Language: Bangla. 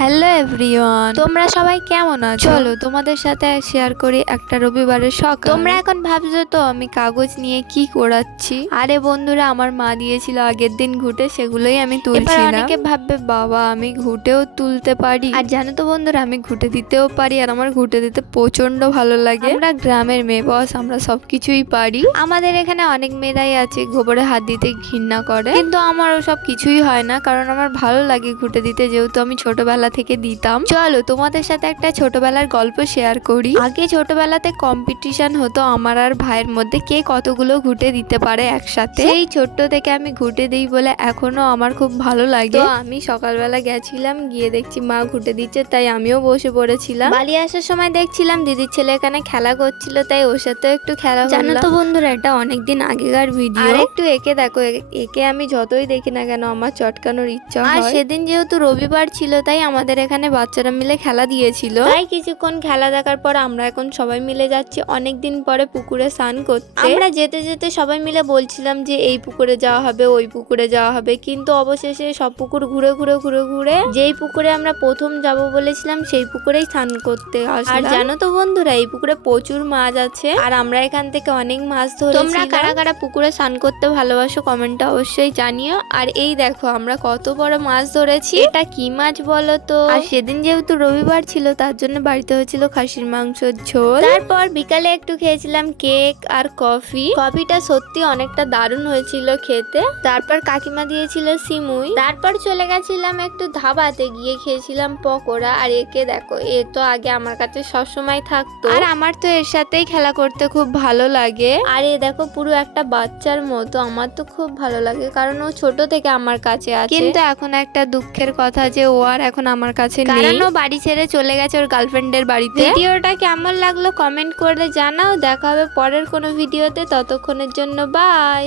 হ্যালো এভরিওয়ান, তোমরা সবাই কেমন আছো? চলো তোমাদের সাথে শেয়ার করি একটা রবিবারের সকাল। তোমরা এখন ভাবছো তো আমি কাগজ নিয়ে কি করাচ্ছি। আরে বন্ধুরা, আমার মা দিয়েছিল আগের দিন ঘুটে, সেগুলোই আমি তুলছি। অনেকে ভাববে বাবা আমি ঘুটেও তুলতে পারি। আর জানো তো বন্ধুরা, আমি ঘুটে দিতেও পারি, আর আমার ঘুটে দিতে প্রচন্ড ভালো লাগে। আমরা গ্রামের মেয়ে বস, আমরা সবকিছুই পারি। আমাদের এখানে অনেক মেয়েরাই আছে গোবরে হাত দিতে ঘৃণা করে, কিন্তু আমার সব কিছুই হয় না, কারণ আমার ভালো লাগে ঘুটে দিতে, যেহেতু আমি ছোটবেলা থেকে দিতাম। চলো তোমাদের সাথে একটা ছোটবেলার গল্প শেয়ার করি। আগে ছোটবেলাতে কম্পিটিশন হতো আমার আর ভাইয়ের মধ্যে, কে কতগুলো ঘুটে দিতে পারে একসাথে। সেই ছোট্ট থেকে আমি ঘুটে দিই বলে এখনো আমার খুব ভালো লাগে। তো আমি সকালবেলা গেছিলাম, গিয়ে দেখছি মা ঘুটে দিচ্ছে, তাই আমিও বসে পড়েছিলাম। বাড়ি আসার সময় দেখছিলাম দিদির ছেলে এখানে খেলা করছিল, তাই ওর সাথে একটু খেলা। জানো তো বন্ধুরা, এটা অনেকদিন আগেকার ভিডিও। আর একটু একে দেখো, একে আমি যতই দেখি না কেন আমার চটকানোর ইচ্ছা হয়। আর সেদিন যেহেতু রবিবার ছিল, তাই আমাদের এখানে বাচ্চারা মিলে খেলা দিয়েছিল। তাই কিছুক্ষণ খেলা দেখার পর আমরা এখন সবাই মিলে যাচ্ছি অনেকদিন পরে পুকুরে স্নান করতে। আমরা যেতে যেতে সবাই মিলে বলছিলাম যে এই পুকুরে যাওয়া হবে, ওই পুকুরে যাওয়া হবে, কিন্তু অবশেষে সব পুকুর ঘুরে ঘুরে ঘুরে ঘুরে যেই পুকুরে আমরা প্রথম যাব বলেছিলাম সেই পুকুরেই স্নান করতে আসলাম। আর জানো তো বন্ধুরা, এই পুকুরে প্রচুর মাছ আছে, আর আমরা এখান থেকে অনেক মাছ ধরেছি। তোমরা কারা কারা পুকুরে স্নান করতে ভালোবাসো কমেন্টে অবশ্যই জানিও। আর এই দেখো আমরা কত বড় মাছ ধরেছি, এটা কি মাছ বলো তো? আর সেদিন যেহেতু রবিবার ছিল, তার জন্য বাড়িতে হয়েছিল খাসির মাংসের ঝোল। তারপর বিকালে একটু খেয়েছিলাম কেক আর কফি। কফিটা সত্যি অনেকটা দারুণ হয়েছিল খেতে। তারপর কাকিমা দিয়েছিল সিমুই। তারপর চলে গেছিলাম একটু ধাবাতে, গিয়ে খেয়েছিলাম পকোড়া। আর একে দেখো, এ তো আগে আমার কাছে সবসময় থাকতো, আর আমার তো এর সাথেই খেলা করতে খুব ভালো লাগে। আর এ দেখো পুরো একটা বাচ্চার মতো, আমার তো খুব ভালো লাগে, কারণ ও ছোট থেকে আমার কাছে আছে। কিন্তু এখন একটা দুঃখের কথা যে ও আর এখন আমার কাছে নেই, কারণ ও বাড়ি ছেড়ে চলে গেছে ওর গার্লফ্রেন্ডের বাড়িতে। ভিডিওটা কেমন লাগলো কমেন্ট করে জানাও। দেখা হবে পরের কোনো ভিডিওতে, ততক্ষণের জন্য বাই।